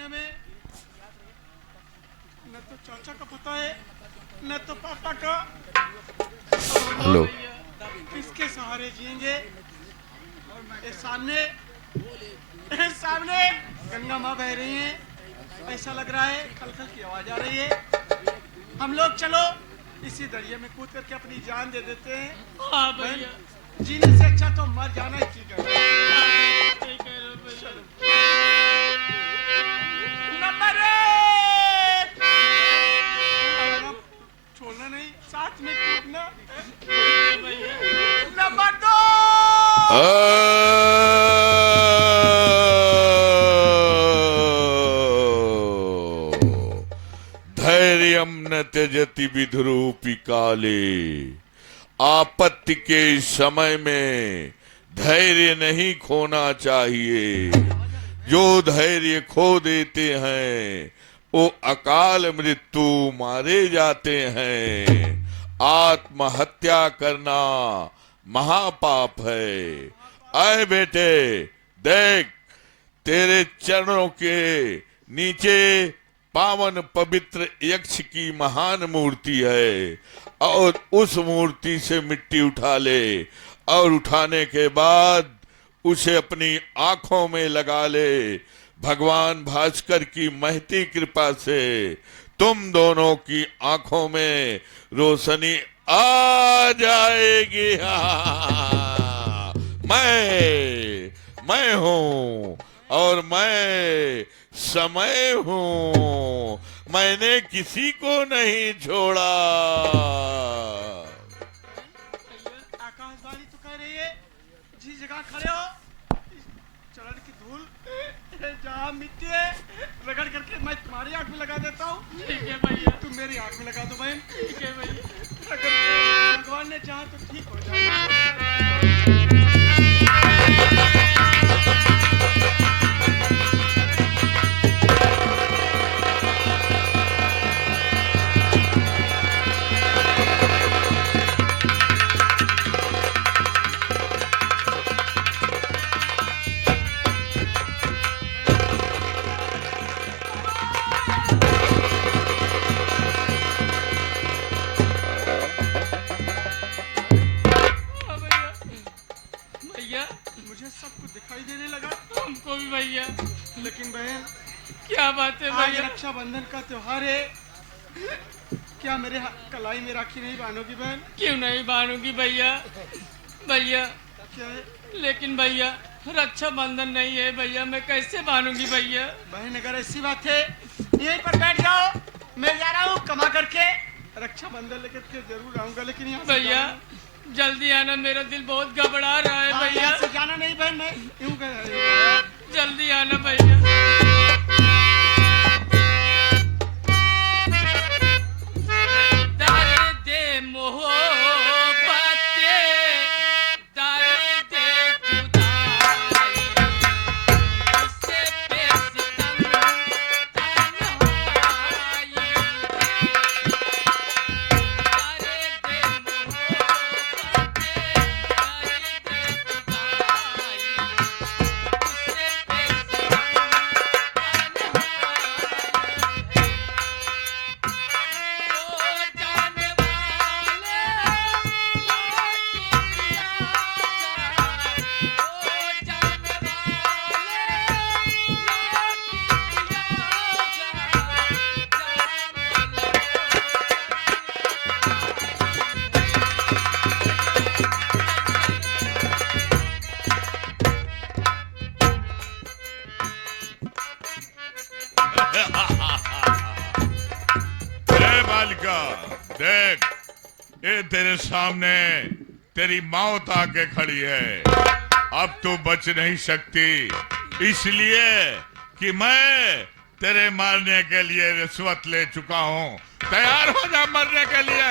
दुनिया में न तो चाचा का पता है न तो पापा का। हेलो। किसके सहारे जिएंगे? सामने सामने गंगा माँ बह रही हैं। ऐसा लग रहा है खल खल की आवाज आ रही है। हम लोग चलो इसी दरिया में कूद करके अपनी जान दे देते हैं। हाँ भैया, जीने से अच्छा तो मर जाना ही ठीक है। नंबर एक, छोड़ना नहीं, साथ में कूदना। नंबर दो, धैर्यं न त्यजति विधुरूपी काले। आपत्ति के समय में धैर्य नहीं खोना चाहिए। जो धैर्य खो देते हैं वो अकाल मृत्यु मारे जाते हैं। आत्महत्या करना महापाप है। आए बेटे, देख तेरे चरणों के नीचे पावन पवित्र यक्ष की महान मूर्ति है और उस मूर्ति से मिट्टी उठा ले और उठाने के बाद उसे अपनी आंखों में लगा ले। भगवान भास्कर की महती कृपा से तुम दोनों की आंखों में रोशनी आ जाएगी। मैं हूं और मैं समय हूं। मैंने किसी को नहीं छोड़ा। आकाशवाणी तो कह रही है जिस जगह खड़े हो चरण की धूल जहाँ मिट्टी है रगड़ करके मैं तुम्हारी आंख में लगा देता हूँ। ठीक है भैया, तुम मेरी आंख में लगा दो बहन। ठीक है भैया। अगर भगवान ने चाहा तो ठीक हो जाएगा। मुझे सब कुछ दिखाई देने लगा। हमको भी भैया। लेकिन बहन क्या बात है आज भैया? रक्षाबंधन का त्योहार है। क्या मेरे कलाई में राखी नहीं बांधोगी बहन? क्यों नहीं बांधूंगी भैया। भैया क्या है लेकिन भैया रक्षाबंधन नहीं है भैया, मैं कैसे बांधूंगी भैया? बहन? अगर ऐसी बात है यहीं पर बैठ जाओ, मैं जा रहा हूँ कमा करके रक्षाबंधन लेकर के जरूर आऊंगा। लेकिन यहाँ से भैया जल्दी आना, मेरा दिल बहुत घबरा रहा है भैया। यहाँ से जाना नहीं बहन, मैं यूं कह जल्दी आना भैया। देख ये तेरे सामने तेरी मौत आके खड़ी है। अब तू बच नहीं सकती, इसलिए कि मैं तेरे मारने के लिए रिश्वत ले चुका हूँ। तैयार हो जा मरने के लिए।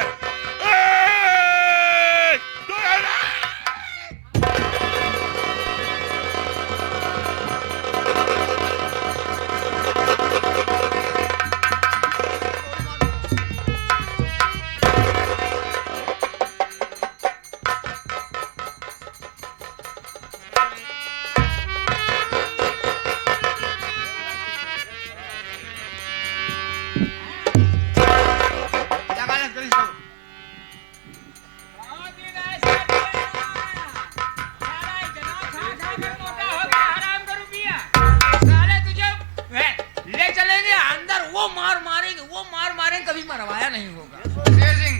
अच्छा नहीं होगा। शेर सिंह,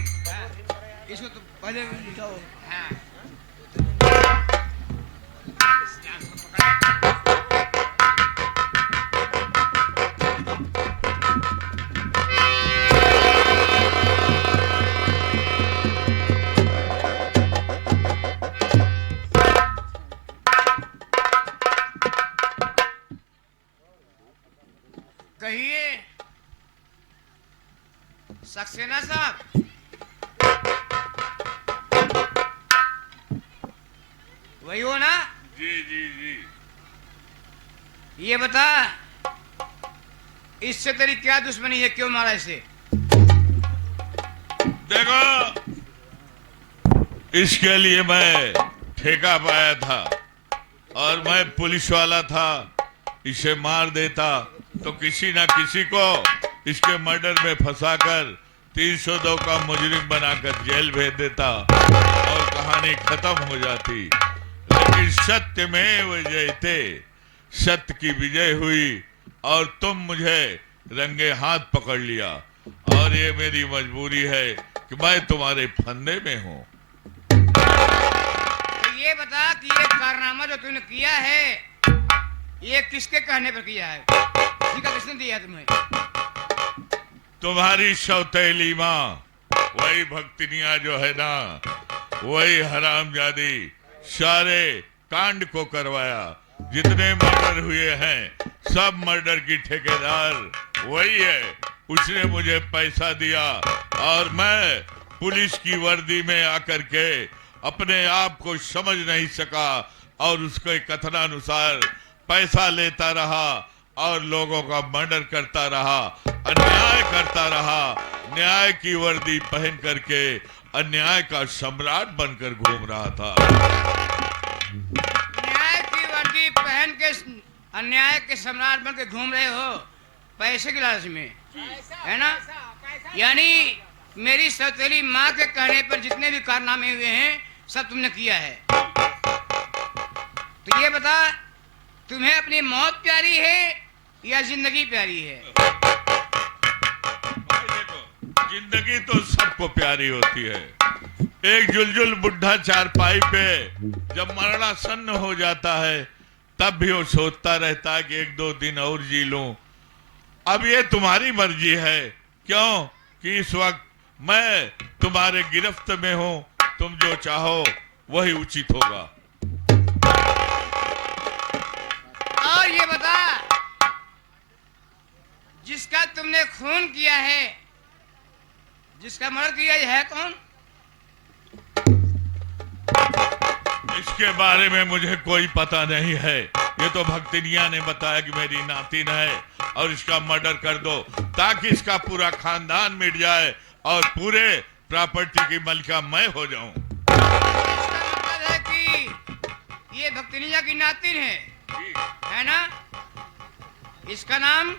इसको तो पहले लिखाओ। हाँ। कहिए सक्सेना साहब, वही हो ना? जी जी जी। ये बता, इससे तेरी क्या दुश्मनी है, क्यों मारा इसे? देखो, इसके लिए मैं ठेका पाया था और मैं पुलिस वाला था। इसे मार देता तो किसी ना किसी को इसके मर्डर में फंसाकर 302 का मुजरिम बनाकर जेल भेज देता और कहानी खत्म हो जाती। लेकिन सत्य में वो जयते, सत्य की विजय हुई और तुम मुझे रंगे हाथ पकड़ लिया और ये मेरी मजबूरी है कि मैं तुम्हारे फंदे में हूँ। तो ये बता कि ये कारनामा जो तूने किया है, ये किसके कहने पर किया है? ठीक है, किसने दिया है तुम्हें? तुम्हारी सौतेली माँ, वही भक्तिनिया जो है ना, वही हरामजादी सारे कांड को करवाया। जितने मर्डर हुए हैं सब मर्डर की ठेकेदार वही है। उसने मुझे पैसा दिया और मैं पुलिस की वर्दी में आकर के अपने आप को समझ नहीं सका और उसके कथनानुसार पैसा लेता रहा और लोगों का मर्डर करता रहा, अन्याय करता रहा। न्याय की वर्दी पहन करके अन्याय का सम्राट बनकर घूम रहा था। न्याय की वर्दी पहन के अन्याय के सम्राट बन के घूम रहे हो, पैसे की लालच में, है ना? यानी मेरी सौतेली माँ के कहने पर जितने भी कारनामे हुए हैं सब तुमने किया है। तो ये बता, तुम्हें अपनी मौत प्यारी है या जिंदगी प्यारी है? जिंदगी तो सबको प्यारी होती है। एक जुलजुल बुढ़ा चारपाई पे जब मरणासन्न हो जाता है तब भी वो सोचता रहता है कि 1-2 दिन और जी लूं। अब ये तुम्हारी मर्जी है, क्यों कि इस वक्त मैं तुम्हारे गिरफ्त में हूं। तुम जो चाहो वही उचित होगा। और ये बता, जिसका तुमने खून किया है, जिसका मर्डर किया है कौन? इसके बारे में मुझे कोई पता नहीं है। ये तो भक्तिनिया ने बताया कि मेरी नातिन है और इसका मर्डर कर दो ताकि इसका पूरा खानदान मिट जाए और पूरे प्रॉपर्टी की मलिका मैं हो जाऊं। इसका मतलब है कि ये भक्तिनिया की नातिन है ना? इसका नाम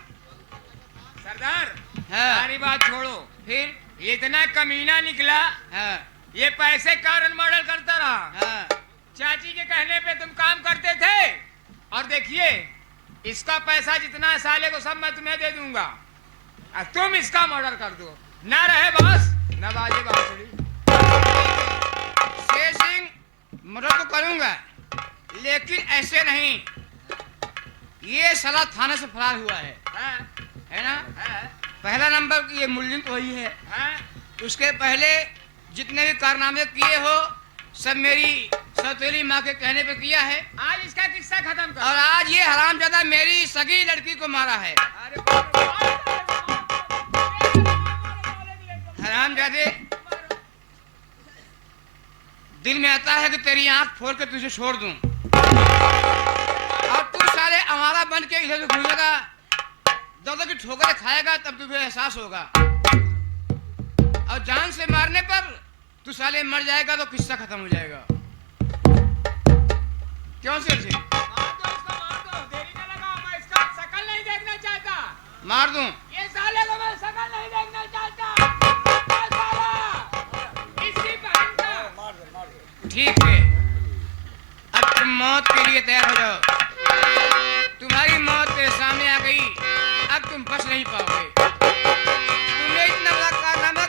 सरदार, हाँ। सारी बात छोड़ो। फिर ये इतना कमीना निकला, हाँ, ये पैसे कारण मर्डर करता रहा। हाँ। चाची के कहने पे तुम काम करते थे और देखिए इसका पैसा जितना साले को सब मैं तुम्हें दे दूंगा और तुम इसका मर्डर कर दो। ना रहे बस न बाजे बांसुरी। शेर सिंह, मर्डर तो करूंगा लेकिन ऐसे नहीं। ये साला थाने से फरार हुआ है, हाँ, है ना? हाँ, पहला नंबर ये मुल्जिम तो वही है। हाँ। उसके पहले जितने भी कारनामे किए हो सब मेरी सौतेली माँ के कहने पे किया है। आज इसका किस्सा खत्म कर। और आज ये हरामजादा मेरी सगी लड़की को मारा है। अरे हरामजादे, दिल में आता है कि तेरी आंख फोड़ के तुझे छोड़ दूं और तू साले हमारा बन के इधर घूमेगा, दो की ठोकरें खाएगा, तब तुझे एहसास होगा। और जान से मारने पर तू साले मर जाएगा तो किस्सा खत्म हो जाएगा। क्यों शेर सिंह? मार दो इसको, मार दो, देरी न लगाओ। मैं इसका शकल नहीं देखना चाहता। मार दूं? ये साले को मैं शकल नहीं देखना चाहता। ये साला, इसकी बहन का। ठीक है, अब तुम मौत के लिए तैयार हो जाओ। तुम्हारी मौत तेरे सामने आ गई, अब तुम बच नहीं पाओगे। तुमने इतना बड़ा कारनामा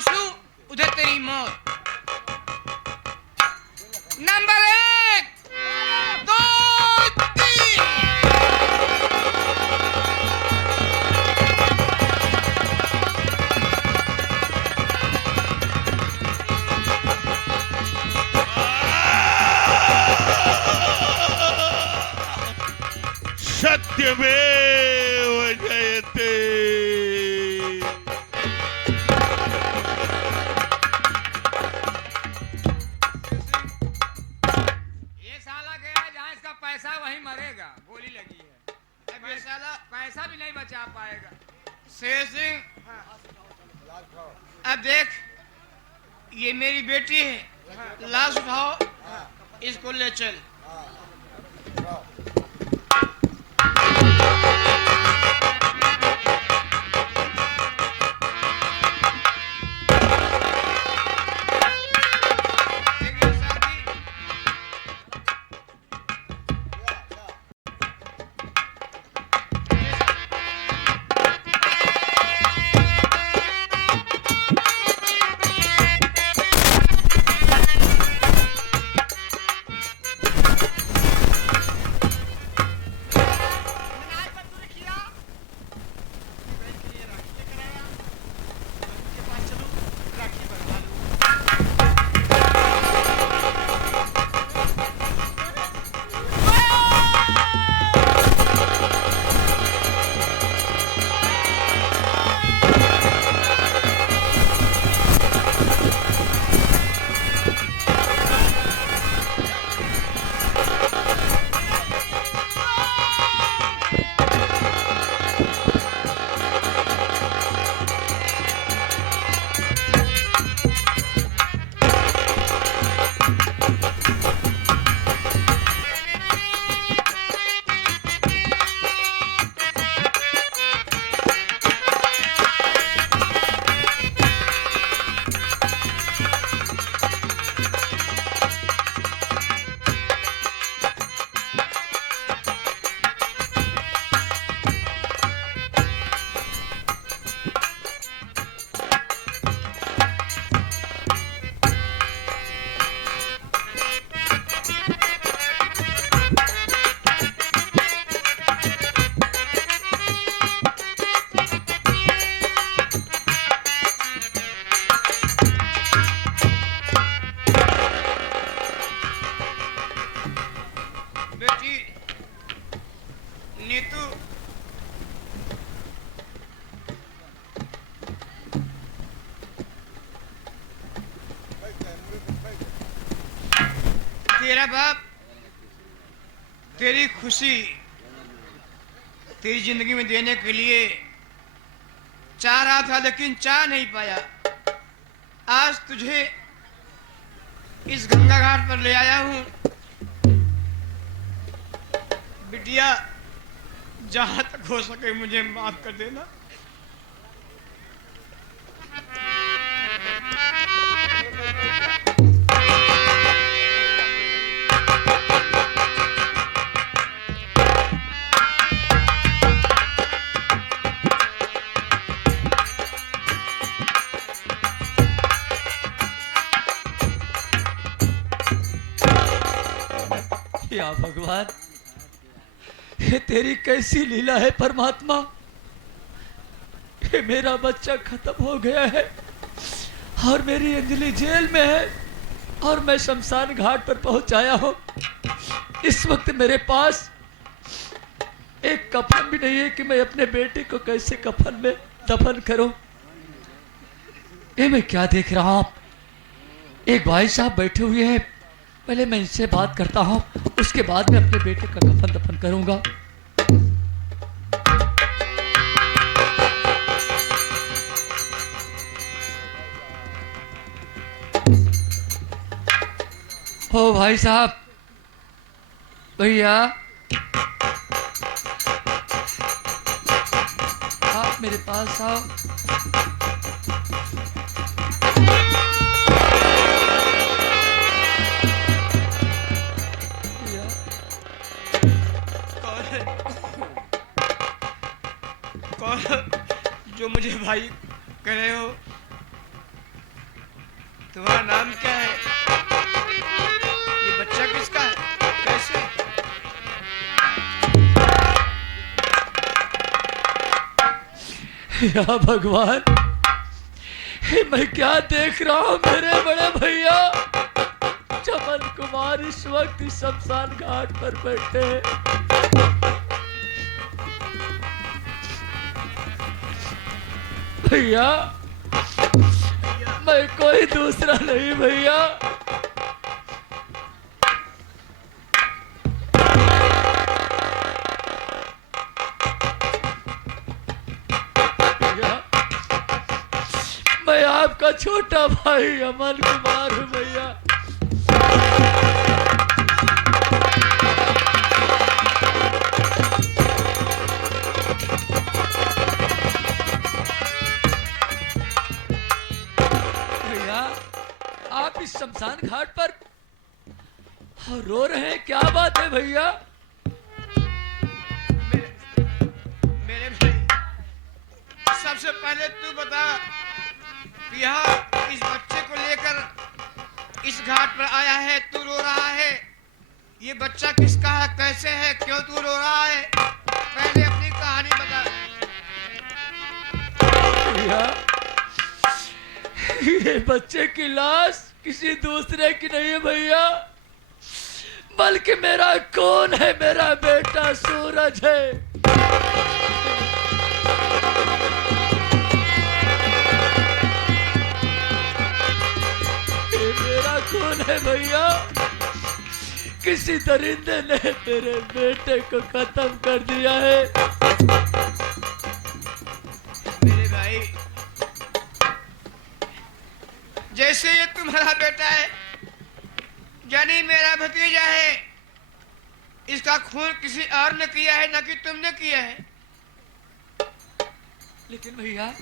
आंसू उधर तेरी मौत। नंबर 1 2 3। सत्यमेव जयते। ये साला गया जहाँ इसका पैसा वहीं मरेगा, गोली लगी है। अब ये साला पैसा भी नहीं बचा पाएगा। शेर सिंह, अब देख, ये मेरी बेटी है, लाश उठाओ, इसको ले चल। देखिए साथी, बेटी नीतू, तेरा बाप तेरी खुशी तेरी जिंदगी में देने के लिए चाह रहा था, लेकिन चाह नहीं पाया। आज तुझे इस गंगा घाट पर ले आया हूं। बिटिया, जहां तक हो सके मुझे माफ कर देना। या भगवान, ये तेरी कैसी लीला है परमात्मा। ये मेरा बच्चा खत्म हो गया है और मेरी अंजलि जेल में है और मैं शमशान घाट पर पहुंचाया हूं। इस वक्त मेरे पास एक कफन भी नहीं है कि मैं अपने बेटे को कैसे कफन में दफन करूं। ये मैं क्या देख रहा हूं? एक भाई साहब बैठे हुए हैं, पहले मैं इनसे बात करता हूं, उसके बाद में अपने बेटे का कफन दफन करूंगा। हो भाई साहब, भैया आप मेरे पास आओ। भैया, कौन जो मुझे भाई कह रहे हो? तुम्हारा नाम क्या है? ये बच्चा किसका है? कैसे? या भगवान, ये मैं क्या देख रहा हूँ? मेरे बड़े भैया चमन कुमार इस वक्त इस शमशान घाट पर बैठे हैं। भैया, मैं कोई दूसरा नहीं भैया, मैं आपका छोटा भाई अमन कुमार हूँ भैया। भैया, आप इस शमशान घाट पर रो रहे हैं, क्या बात है भैया? मेरे भाई, सबसे पहले तू बता, यहाँ इस बच्चे को लेकर इस घाट पर आया है, तू रो रहा है। ये बच्चा किसका है, कैसे है, क्यों तू रो रहा है? पहले अपनी कहानी बता। भैया, ये बच्चे की लाश किसी दूसरे की नहीं है भैया, बल्कि मेरा कौन है, मेरा बेटा सूरज है। ये मेरा कौन है भैया? किसी दरिंदे ने मेरे बेटे को खत्म कर दिया है। मेरे भाई, जैसे ये तुम्हारा बेटा है, यानी मेरा भतीजा है, इसका खून किसी और ने किया है, न कि तुमने किया है। लेकिन भैया,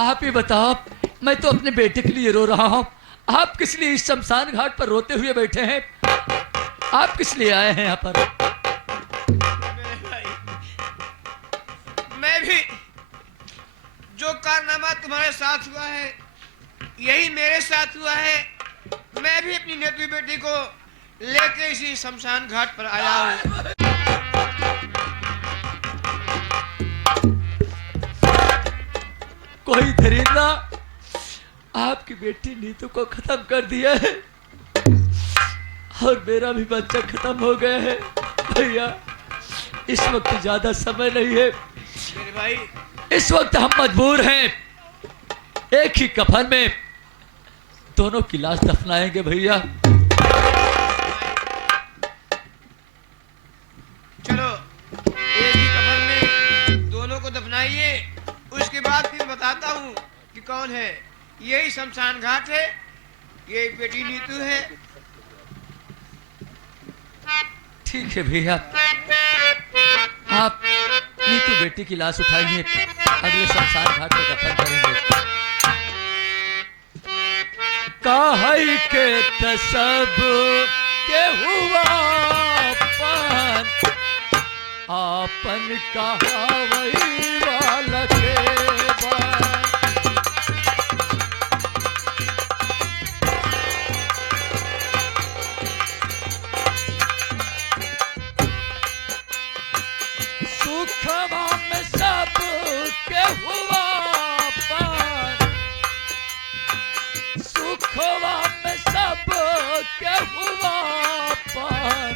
आप ही बताओ, मैं तो अपने बेटे के लिए रो रहा हूँ, आप किस लिए इस शमशान घाट पर रोते हुए बैठे हैं? आप किस लिए आए हैं यहाँ पर? मेरे भाई, मैं भी जो कारनामा तुम्हारे साथ हुआ है, यही मेरे साथ हुआ है। मैं भी अपनी नेतू बेटी को लेके इसी शमशान घाट पर आया हूँ। कोई दरिंदा आपकी बेटी नीतू को खत्म कर दिया है और मेरा भी बच्चा खत्म हो गया है। भैया, इस वक्त ज्यादा समय नहीं है, मेरे भाई, इस वक्त हम मजबूर हैं एक ही कफन में दोनों की लाश दफनाएंगे। भैया चलो एक ही कफन में दोनों को दफनाइए, उसके बाद फिर बताता हूँ कि कौन है। यही शमशान घाट है, ये बेटी नीतू है। ठीक है भैया, आप नीतू बेटी की लाश उठाइए, अगले शमशान घाट पर दफन करेंगे। काहे के तसब के हुआ पान, आपन कहावई वाला के बान। सुखवा में सब के हुआ पान, सुखवा में सब के हुआ पान,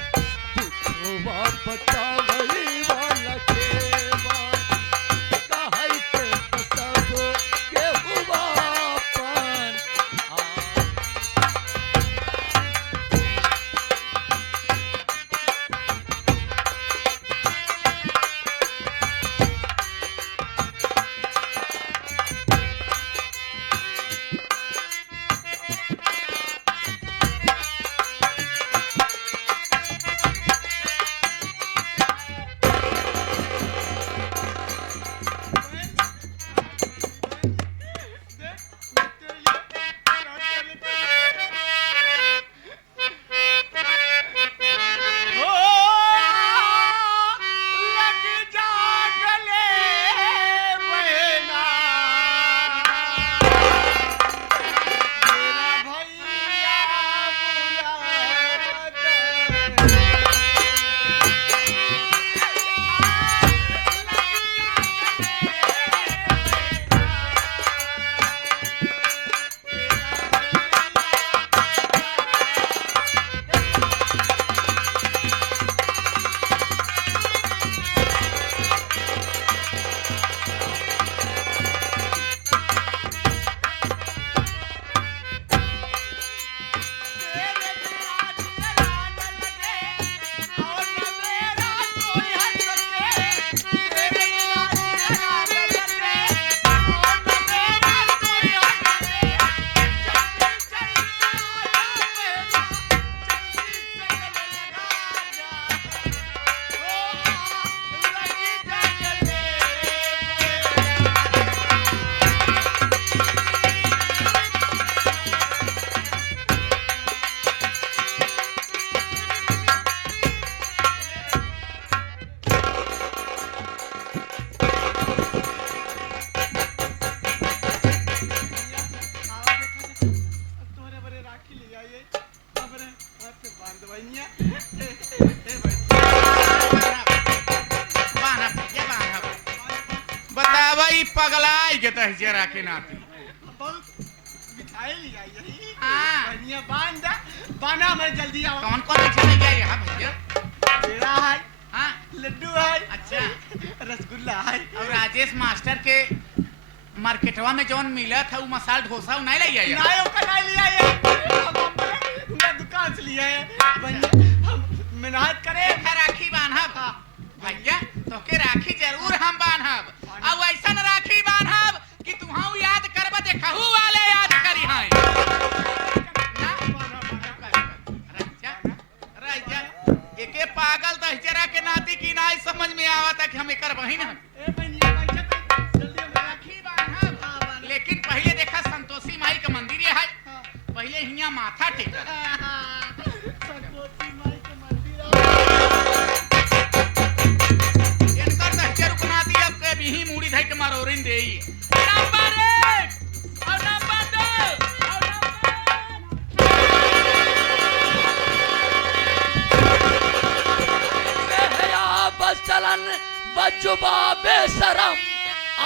दुखवा बतावई वाला के बान। काहे के सब के हुआ पान, पगलाई के तहजरा के नाती बहुत मिठाई लिया यही हाँ। बनिया बाना मैं जल्दी आओ। कौन कौन अच्छा ले गया यहाँ भैया पेड़ा है, हाँ लड्डू है, अच्छा रसगुल्ला है। और राजेश मास्टर के मार्केटवा में जौन मिला था वो मसाल डोसा वो नहीं ले आया नहीं ओका नहीं लिया ये मैं दुकान से लिया है बनिया हम मेहनत करे। राखी बांधब भैया तो के राखी जरूर हम बांधब अब ऐसा राखी बांधब कि तुम्हाऊ याद करब देखहू वाले याद करी हैं एके पागल दहजरा के नाती की नहीं समझ में आवता कि हम एकर बहिन हैं। ए बनिया बैठे जल्दी हम राखी बांधब लेकिन पहले देखा संतोषी माई का मंदिर है पहले हिया माथा टेक संतोषी माई के मंदिर इनकर दहजर रुकना दी अब के भी मूड़ी धई के मारोरिन देई नंबर 1 और नंबर 2 और बेहया बचलन बजुबा बेशरम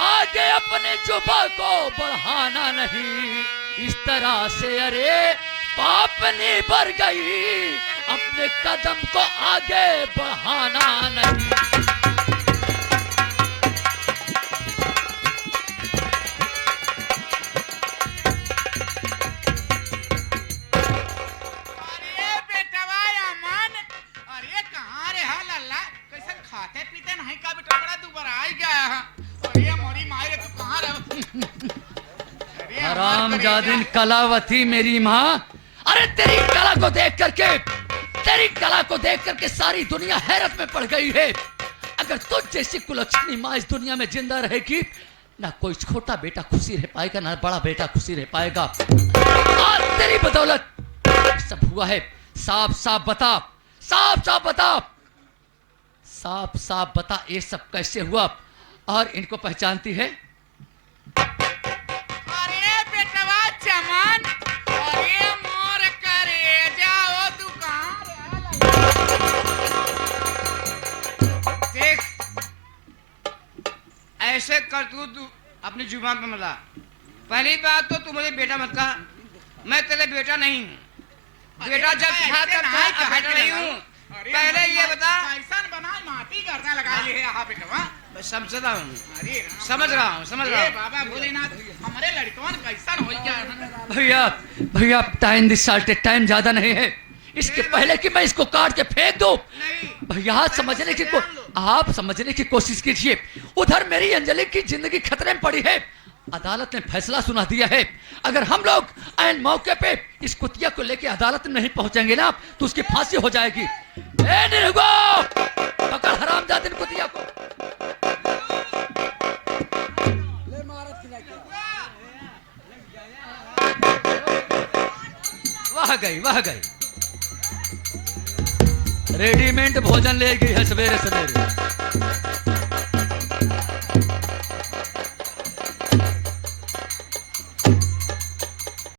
आगे अपने जुबा को बढ़ाना नहीं इस तरह से अरे पाप ने बढ़ गई अपने कदम को आगे बढ़ाना नहीं। अरे बेटवा अमन अरे कहां रे हा लल्ला कैसे खाते पीते नहीं का बेटा बड़ा तू बराई गया है अरे मोरी माई रे तू कहां रे हरामजादिन कलावती मेरी माँ, अरे तेरी कला को देख करके सारी दुनिया हैरत में पड़ गई है। अगर तुझ जैसी कुलक्षणी माँ इस दुनिया में जिंदा रहेगी ना कोई छोटा बेटा खुशी रह पाएगा ना बड़ा बेटा खुशी रह पाएगा। आज तेरी बदौलत ये सब हुआ है। साफ साफ बता ये सब कैसे हुआ और इनको पहचानती है? अरे बेटवा चमन अरे मोर करे जाओ तू कहां रे देख ऐसे कर तू अपनी जुबान पे मिला। पहली बात तो तू मुझे बेटा मत कहा, मैं तेरे बेटा नहीं हूँ। बेटा जब था तब था, अब बेटा नहीं हूँ। पहले ये बता कैसन बनाए माटी करना लगा ये यहाँ बेटवा मैं समझता हूँ, अरे समझ रहा हूँ बाबा भोलेनाथ हमारे लड़कवन कैसन हो गया भैया टाइम ज्यादा नहीं है। इसके पहले कि मैं इसको काट के फेंक दूं भैया आप समझने की कोशिश कीजिए। उधर मेरी अंजलि की जिंदगी खतरे में पड़ी है। अदालत ने फैसला सुना दिया है अगर हम लोग ऐन मौके पे इस कुतिया को लेके अदालत में नहीं पहुंचेंगे ना तो उसकी फांसी हो जाएगी। ए निरहुआ, पकड़ हरामजादे कुतिया को। वाह गई रेडीमेड भोजन ले गई है सवेरे सवेरे।